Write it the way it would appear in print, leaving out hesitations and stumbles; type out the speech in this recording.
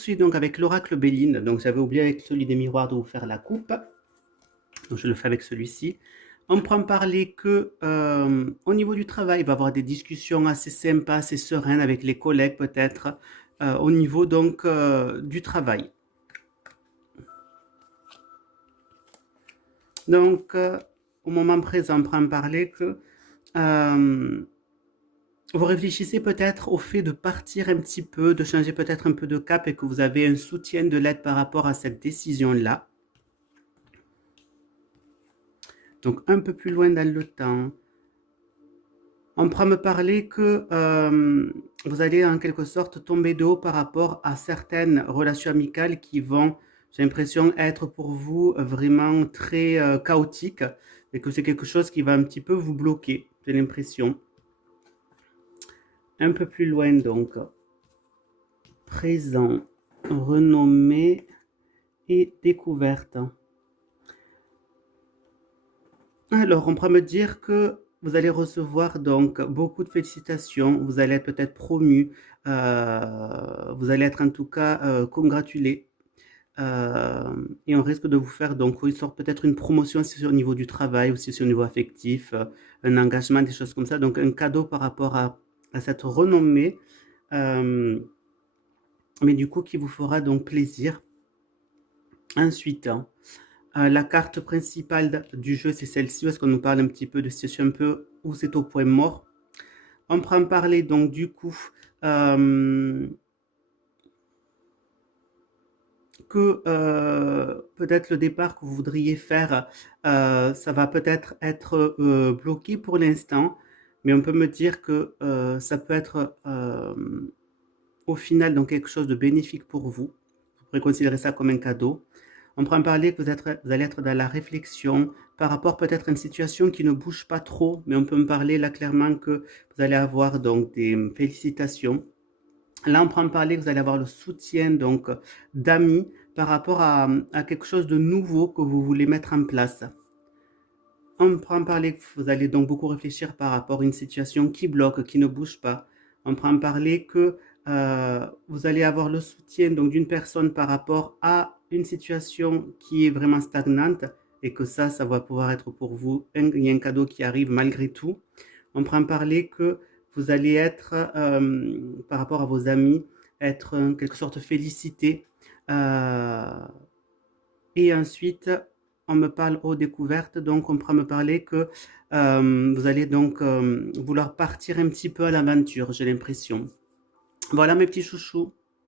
poursuit donc avec l'oracle Béline. Donc j'avais oublié avec celui des miroirs de vous faire la coupe. Donc je le fais avec celui-ci. On prend parler que au niveau du travail, il va y avoir des discussions assez sympas, assez sereines avec les collègues peut-être, au niveau donc du travail. Donc au moment présent, on prend parler que vous réfléchissez peut-être au fait de partir un petit peu, de changer peut-être un peu de cap et que vous avez un soutien de l'aide par rapport à cette décision-là. Donc un peu plus loin dans le temps, on pourra me parler que vous allez en quelque sorte tomber de haut par rapport à certaines relations amicales qui vont, j'ai l'impression, être pour vous vraiment très chaotiques et que c'est quelque chose qui va un petit peu vous bloquer, j'ai l'impression. Un peu plus loin donc, présent, renommée et découverte. Alors, on pourra me dire que vous allez recevoir donc beaucoup de félicitations, vous allez être peut-être promu, vous allez être en tout cas congratulé. Et on risque de vous faire donc une sorte peut-être une promotion si c'est au niveau du travail ou si c'est au niveau affectif, un engagement, des choses comme ça. Donc un cadeau par rapport à cette renommée, mais du coup qui vous fera donc plaisir. Ensuite, la carte principale du jeu, c'est celle-ci, parce qu'on nous parle un petit peu de situation un peu où c'est au point mort. On prend parler donc du coup que peut-être le départ que vous voudriez faire, ça va peut-être être bloqué pour l'instant, mais on peut me dire que ça peut être au final donc quelque chose de bénéfique pour vous. Vous pourrez considérer ça comme un cadeau. On prend parler que vous allez être dans la réflexion par rapport peut-être à une situation qui ne bouge pas trop, mais on peut me parler là clairement que vous allez avoir donc des félicitations. Là, on prend parler que vous allez avoir le soutien donc d'amis par rapport à quelque chose de nouveau que vous voulez mettre en place. On prend parler que vous allez donc beaucoup réfléchir par rapport à une situation qui bloque, qui ne bouge pas. On prend parler que vous allez avoir le soutien donc d'une personne par rapport à une situation qui est vraiment stagnante et que ça va pouvoir être pour vous il y a un cadeau qui arrive malgré tout. On prend parler que vous allez être, par rapport à vos amis, être en quelque sorte félicité. Et ensuite, on me parle aux découvertes, donc on pourra me parler que vous allez donc vouloir partir un petit peu à l'aventure, j'ai l'impression. Voilà mes petits chouchous.